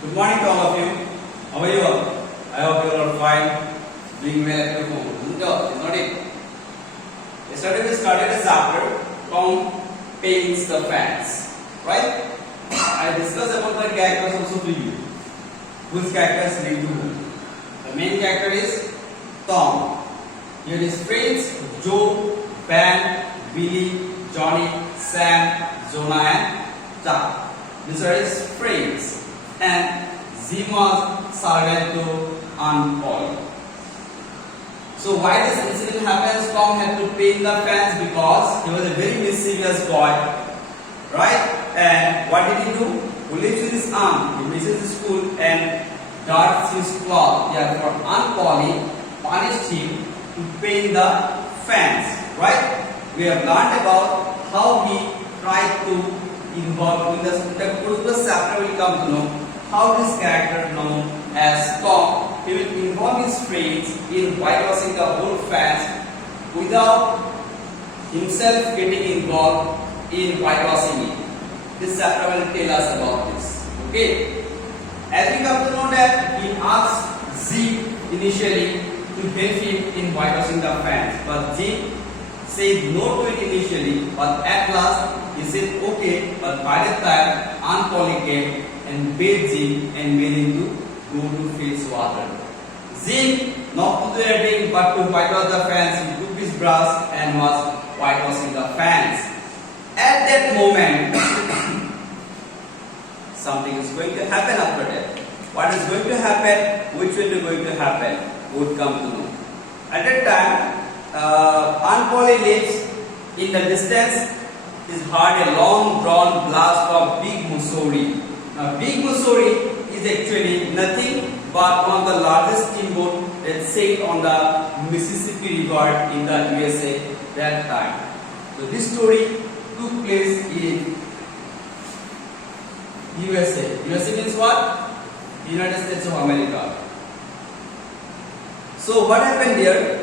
Good morning to all of you. How are you all? I hope you all are fine, doing well at your home. Isn't it? Yesterday we started a chapter called Paints the Fans. Right? I discussed about the characters also to you. Whose characters lead to whom? The main character is Tom. Here his friends Joe, Ben, Billy, Johnny, Sam, Jonah and Chuck. These are his friends. And Zima, Sargento and Paul. So why this incident happens? Tom had to paint the fans because he was a very mischievous boy, right? And what did he do? He lifts with his arm, he misses his school and darts his cloth. Therefore, Aunt Polly punished him to paint the fans, right? We have learned about how he tried to involve in the chapter will come to know how this character known as Tom, he will involve his friends in whitewashing the whole fans without himself getting involved in whitewashing it. This chapter will tell us about this. Okay. As we come to know that he asked Zeke initially to help him in whitewashing the fans, but Zeke said no to it initially, but at last he said okay, but by the time Aunt Polly came and bathed him and made him to go to fetch water. Zeke not to do anything but to whitewash the fans. He took his brush and was whitewashing the fans. At that moment, something is going to happen after that. What is going to happen? Which will be going to happen? Would come to know. At that time, Aunt Polly lives in the distance. Is heard a long drawn blast of Big Missouri. Now, Big Missouri is actually nothing but one of the largest steamboat that sailed on the Mississippi River in the USA that time. So this story took place in USA. USA means what? United States of America. So what happened there?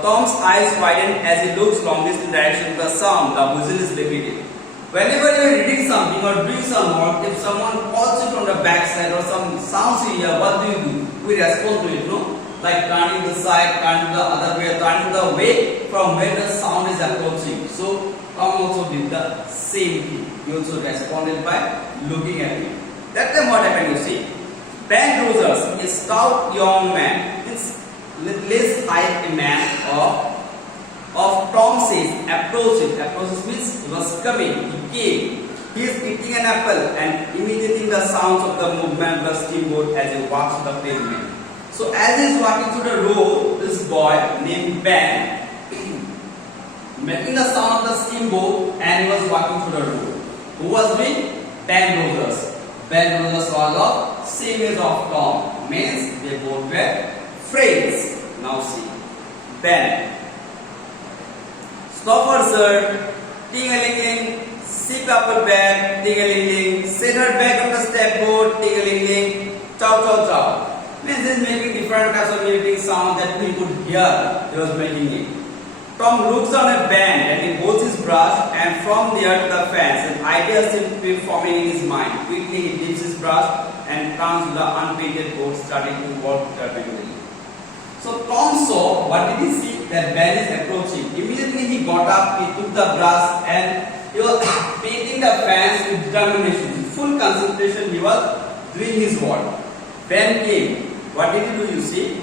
Tom's eyes widened as he looks from this direction to the sound. The whistle is repeated. Whenever you are reading something or doing some work, if someone calls you from the backside or some sounds you hear, what do? We respond to it, no? Like turning the side, turning the other way, turning the way from where the sound is approaching. So Tom also did the same thing. He also responded by looking at it. That time what happened, you see? Ben Rogers, a stout young man, it's less height a man of Tom says approaches. Approaches means he was coming, he came. He is eating an apple and imitating the sounds of the movement of the steamboat as he walks to the pavement. So as he is walking through the road, this boy named Ben making the sound of the steamboat and he was walking through the road. Who was with? Ben Rogers. Ben Rogers was of same age of Tom. Means they both were friends. Now see. Ben. Stop her, sir. Ting-a-ling-ling. Sip apple bag. Ting-a-ling-ling. Set her back on the step board. Ting-a-ling-ling. Chow, chow, chow. Means he is making different types of mimicking sound that we could hear. He was making it. Tom looks on a bend and he holds his brush and from there to the fence. An idea seems to be forming in his mind. Quickly he dips his brush and turns to the unpainted board, starting to work rapidly. So Tom saw, what did he see? That Ben is approaching. Immediately he got up, he took the brush and he was painting the fence with determination. With full concentration he was doing his work. Ben came. What did he do, you see?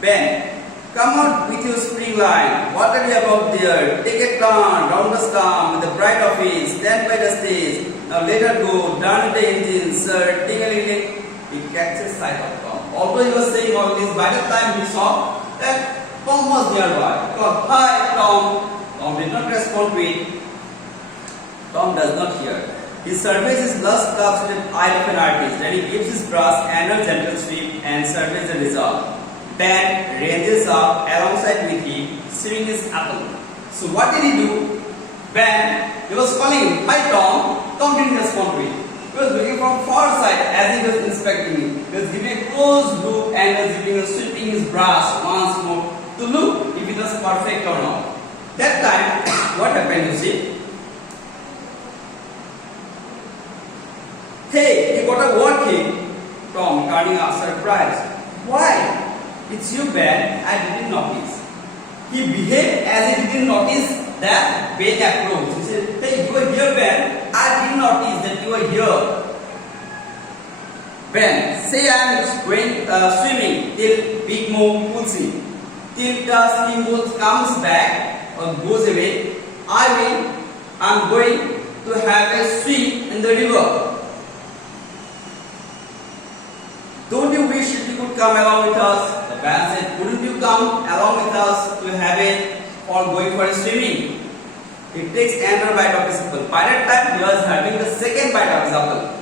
Ben, come out with your spring line. What are you about there? Take a turn round the stump with the bright office. Stand by the stage. Now let her go. Turn the engine, sir. Ting-a-ling-ling. He catches sight of Tom. Although he was saying all this, by the time he saw that Tom was nearby. He called, "Hi, Tom." Tom did not respond to it. Tom does not hear. He surveys his lush cups with the eye of an artist. Then he gives his brush and a gentle sweep and surveys the result. Ben ranges up alongside with him, sipping his apple. So what did he do? Ben, he was calling him, "Hi, Tom." Tom didn't respond to it. He was looking from far side as he was inspecting it. He was giving a close look and was sweeping his brush once more to look if it was perfect or not. That time, what happened, you see? Hey, he got a working. Tom, turning up surprised. Why? It's you, Ben. I didn't notice. He behaved as he didn't notice that Ben approached. He said, "Hey, you are here, Ben. I didn't notice that you are here." Ben, say I am going swimming till Big Mo pulls in. Till the steamboat comes back or goes away, I'm going to have a swim in the river. Don't you wish you could come along with us? The man said, couldn't you come along with us to have it or going for a swimming? He takes another bite of his apple. By that time, he was having the second bite of his apple.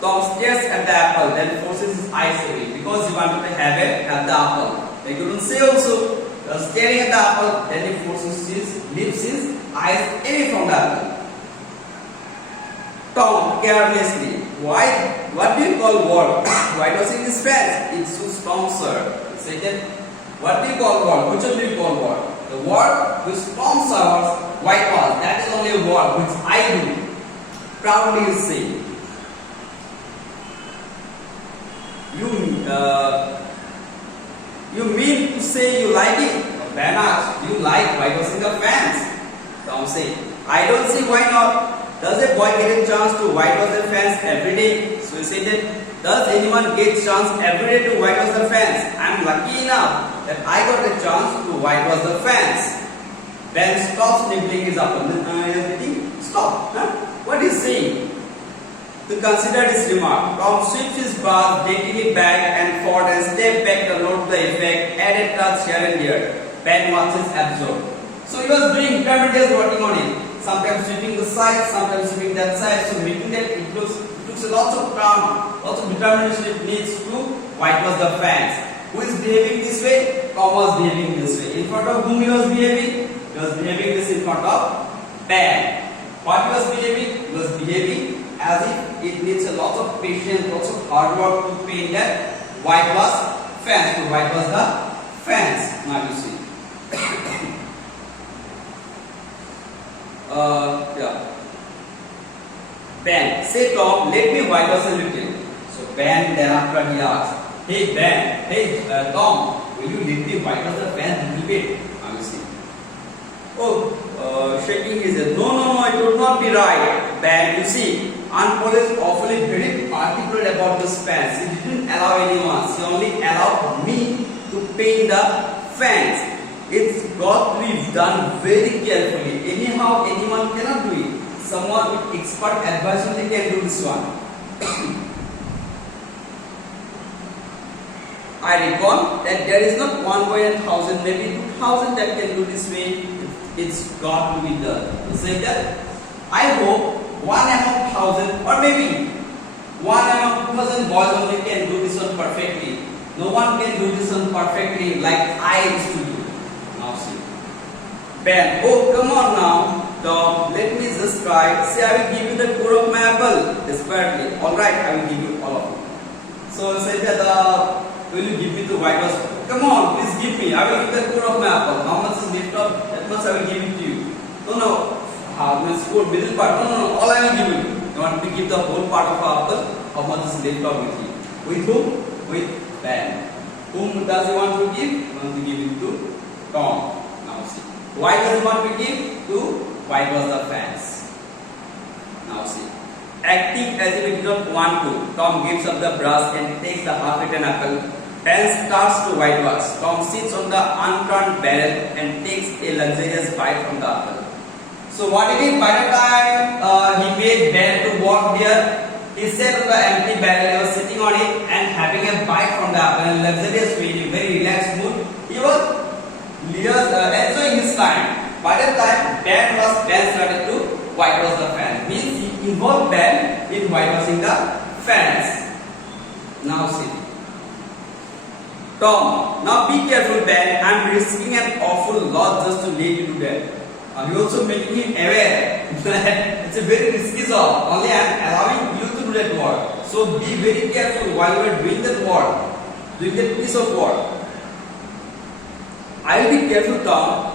Tom stares at the apple, then forces his eyes away because he wanted to have the apple. They couldn't say also. He was staring at the apple, then he forces his eyes away from the apple. Tom carelessly, what do you call wall? Why was it his pants? It suits Tom, sir. He said, what do you call wall? Which one do you call wall? The wall which Tom serves white wall. That is only a wall which I do. Proudly you say. You mean to say you like it? Ben asked, do you like whitewashing the fans? Tom said, I don't see why not. Does a boy get a chance to whitewash the fans every day? So he said, does anyone get a chance every day to whitewash the fans? I'm lucky enough that I got a chance to whitewash the fans. Ben stops nibbling his apple. Stop. Huh? What is he saying? To consider this remark, Tom sweeps his brush daintily back and forth and steps back to note the effect, add a touch here and there. Ben watches absorbed. So he was doing intermediate working on it. Sometimes sweeping the side, sometimes sweeping that side. So making that it looks a lots of time, lots of determination it needs to whitewash the fans. Who is behaving this way? Tom was behaving this way. In front of whom he was behaving? He was behaving this in front of Ben. What he was behaving? He was behaving as if it needs a lot of patience, lots of hard work to paint that whitewash fans, to whitewash the fans. Now you see. Ben, say Tom, let me whitewash a little. So Ben thereafter he asked, hey Ben, hey Tom, will you let me whitewash the fans a little bit? Now you see. Shaking his head. No, it would not be right. Ben, you see, Aunt Paul is awfully very particular about this fans. He didn't allow anyone. She only allowed me to paint the fans. It's got to be done very carefully. Anyhow, anyone cannot do it. Someone with expert advice only can do this one. I reckon that there is not one boy in 1,000, maybe 2,000 that can do this way. It's got to be done. You say that? I hope one among 1,000 or maybe one among 2,000 boys only can do this one perfectly. No one can do this one perfectly like I used to do. Now see. Ben, oh come on now. Tom, let me just try. See, I will give you the core of my apple. Desperately. Alright, I will give you all of it. So say that will you give me the whitewash? Come on, please give me. I will give the core of my apple. How much is left of that much I will give it to you. No. How much core, middle part? No. All I will give you. You want to give the whole part of apple? How much is left of with you? With whom? With Ben. Whom does he want to give? He wants to give it to Tom. Now see. Why does he want to give? To whitewash the fans. Now see. Acting as if he did not want to, Tom gives up the brush and takes the half-eaten apple. Ben starts to whitewash. Tom sits on the unturned barrel and takes a luxurious bite from the apple. So what he did, by the time he made Ben to walk there, he sat on the empty barrel, he was sitting on it and having a bite from the apple in a luxurious way, in a very relaxed mood. He was enjoying his time. By the time Ben started to whitewash the fans. Means he involved Ben in whitewashing the fans. Now see. Tom, now be careful Ben, I am risking an awful lot just to let you do that. You also making him aware that it's a very risky job. Only I am allowing you to do that work. So be very careful while you are doing that work, doing that piece of work. I will be careful, Tom.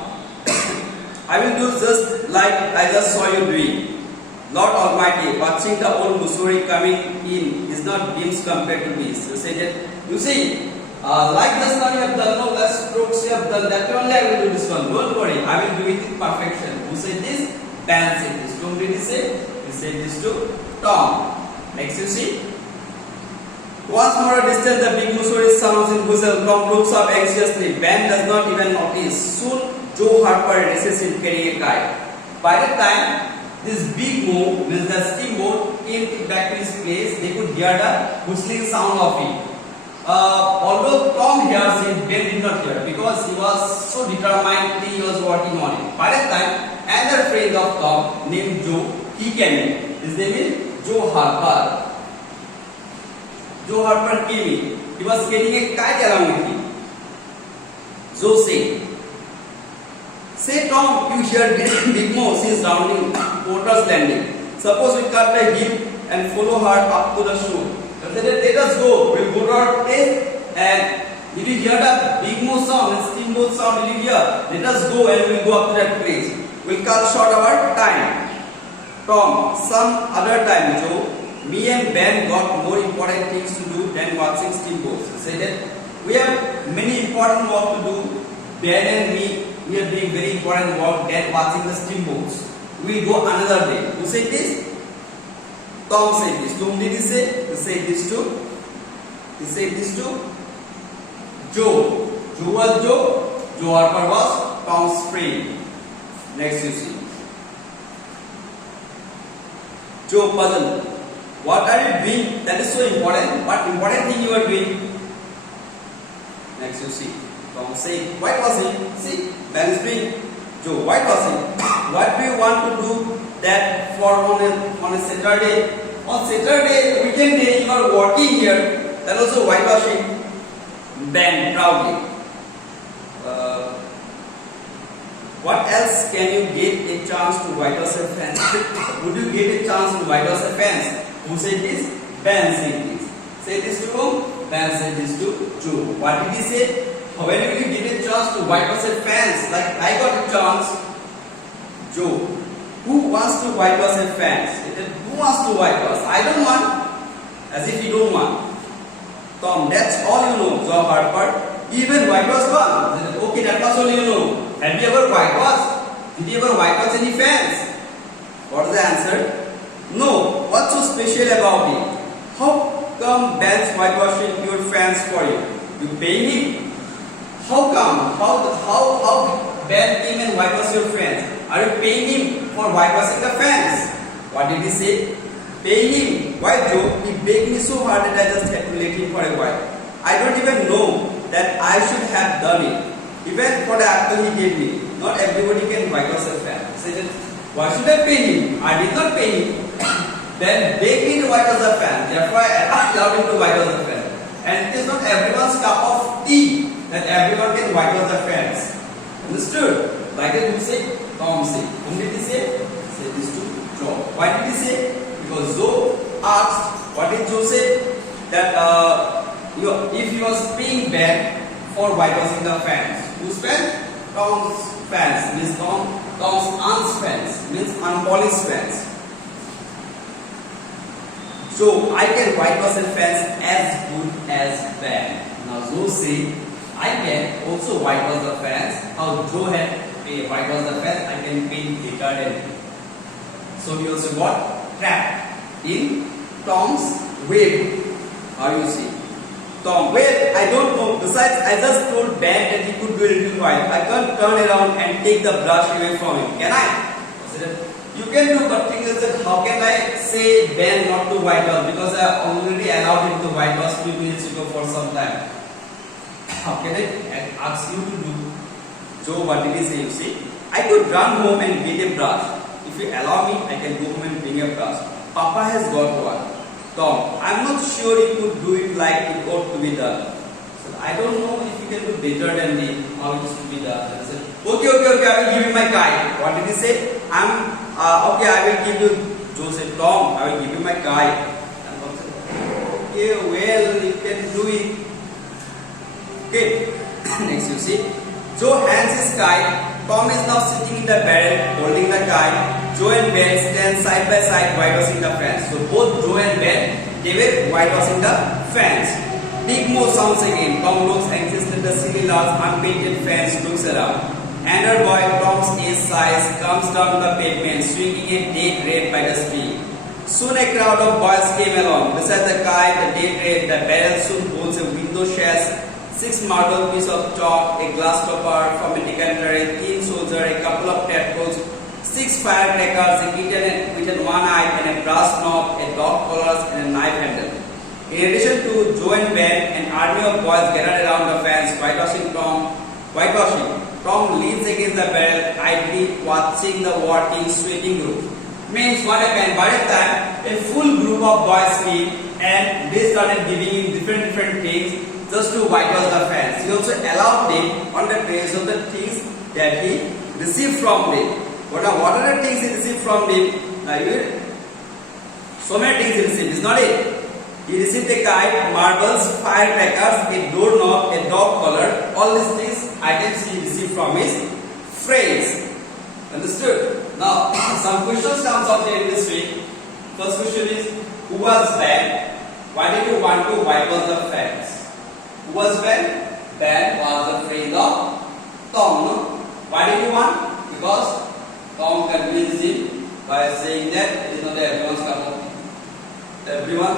I will do just like I just saw you doing. Lord Almighty, watching the old Mussoorie coming in is not beams compared to bees. You say that. You see, like just now you have done, no less strokes you have done. That only I will do this one. Don't worry, I will do it in perfection. Who said this? Ben said this. Whom did he say? He said this to Tom. Next, you see. Once more a distance, the big Mussoorie sounds in whistle. Tom looks up anxiously. Ben does not even notice. Soon, Joe Harper races in carrying a kite. By the time this big move, means the steamboat, came back to his place, they could hear the whistling sound of it. Although Tom hears it, Ben did not hear because he was so determined he was working on it. By that time, another friend of Tom named Joe, he came in. His name is Joe Harper. Joe Harper came in. He was getting a kite along with him. Joe said, "Say Tom, you hear Big Mo since rounding Porter's Landing. Suppose we cut the hill and follow her up to the shore. Let us go. We'll go to our place and did you hear the Big Mo sound and steamboat sound? Did you hear? Let us go and we'll go up to that place. We'll cut short our time." Tom, some other time, Joe. Me and Ben got more important things to do than watching steamboats. Say that we have many important work to do. Ben and me, we are doing very important work than watching the steamboats. We'll go another day. Who said this? Tom said this. To whom did he say? He said this to? He said this to Joe. Who was Joe? Joe Harper was Tom's friend. Next you see. Joe puzzled. What are you doing? That is so important. What important thing you are doing? Next you see. Tom said, "What was it?" See, Ben is doing. Joe, what was it? What do you want to do that for on a Saturday? On Saturday, weekend day, you are working here. That also whitewashing. Ben proudly. What else can you get a chance to whitewash a fence? Would you get a chance to whitewash a fence? Who said this? Ben said this. Say this to whom? Ben said this to Joe. What did he say? When will you get a chance to whitewash a fence? Like I got a chance. Joe, who wants to whitewash a fence? Who wants to whitewash? I don't want. As if you don't want. Tom, that's all you know. Joe Harper. Even whitewash one. Okay, that was all you know. Have you ever whitewashed? Did you ever whitewash any fence? What is the answer? No. What's so special about it? How come Ben's whitewashing your fence for you? You pay him? How come? How Ben came and whitewashed your fence? Are you paying him for whitewashing the fence? What did he say? Pay him. Why, Joe? He begged me so hard that I just had to let him for a while. I don't even know that I should have done it. Even for the apple he gave me. Not everybody can whitewash a fence. I said, why should I pay him? I did not pay him. Ben begged me to whitewash the fence. Therefore, I allowed him to whitewash the fence. And it is not everyone's cup of tea that everyone can whitewash the fence. Understood? Like that who said? Tom said. Whom did he say? He said this to Joe. Why did he say? Because Joe asked, what did Joe say? That if he was paying Ben for whitewashing the fence. Whose fence? Tom's fence. Means Tom's aunt's fence. Means unpolished fence. So I can whitewash a fence as good as Ben. Now Joe said, I can also whitewash the fence. How Joe had whitewashed the fence, I can paint better than him. So he also got trapped in Tom's web. How you see? Tom, well, I don't know. Besides, I just told Ben that he could do a little while. I can't turn around and take the brush away from him. Can I? You can do, but thing is that how can I say Ben not to whitewash? Because I already allowed him to whitewash 2 minutes ago for some time. How can I ask you to do? So what did he say? You see, I could run home and get a brush. If you allow me, I can go home and bring a brush. Papa has got one. Tom, I'm not sure you could do it like it ought to be done. So I don't know if you can do better than me how it is to be done. I said, okay, I will give you my kite. What did he say? Okay, I will give you. Joe said, Tom, I will give you my kite. And Tom said, okay, well, you can do it. Okay, next you see, Joe hands his kite Tom is now sitting in the barrel holding the kite. Joe and Ben stand side by side whitewashing the fans. So both Joe and Ben, they were whitewashing the fans. Big Mo sounds again. Tom looks anxious at the silly large unpainted fans, looks around. Andrew boy, Tom's age size, comes down the pavement, swinging a dead red by the stream. Soon a crowd of boys came along. Besides the kite, the dead red, the barrel soon holds a window sash, 6 marble piece of chalk, a glass topper from a decanter, a tin soldier, a couple of tadpoles, 6 firecrackers, a kitten with one eye, and a brass knob, a dog collars, and a knife handle. In addition to Joe and Ben, an army of boys gathered around the fans, whitewashing. Tom leans against the barrel, idly watching the working, sweating group. Means what happened? By the time a full group of boys came and they started giving him different things just to whitewash the fans. He also allowed them on the basis of the things that he received from them. But now what are the things he received from them? So many things he received. It's not it. He received a kite, marbles, firecrackers, a doorknob, a dog collar. All these things items he received from his friends. Understood? Now some questions comes up here in this week. First question is, who was Ben? Why did you want to whitewash the fans? Who was Ben? Ben was the friend of Tom. No? Why did you want? Because Tom convinced him by saying that it is not everyone's cup of tea. Everyone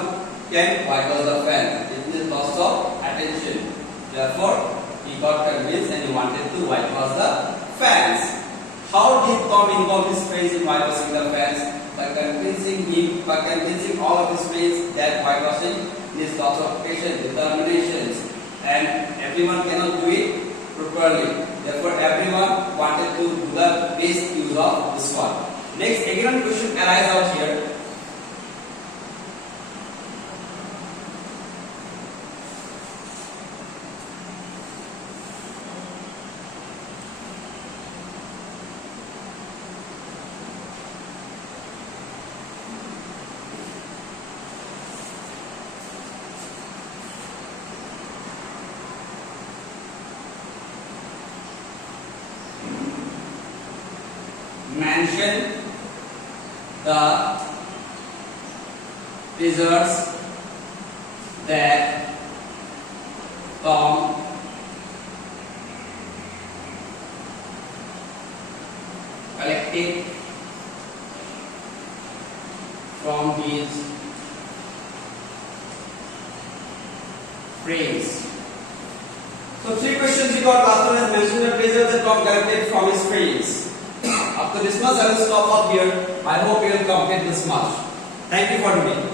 can whitewash the fan. It is loss of attention. Therefore, he got convinced and he wanted to whitewash the fans. How did Tom involve his friends in whitewashing the fans? By convincing all of his friends that whitewashing needs lots of patience, determination, and everyone cannot do it properly. Therefore, everyone wanted to do the best use of this one. Next, again, question arises out here. Mention the treasures that Tom collected from his friends. So 3 questions you got. Last one is mention the treasures that Tom collected from his friends. After this much, I will stop up here. I hope you will complete this much. Thank you for today.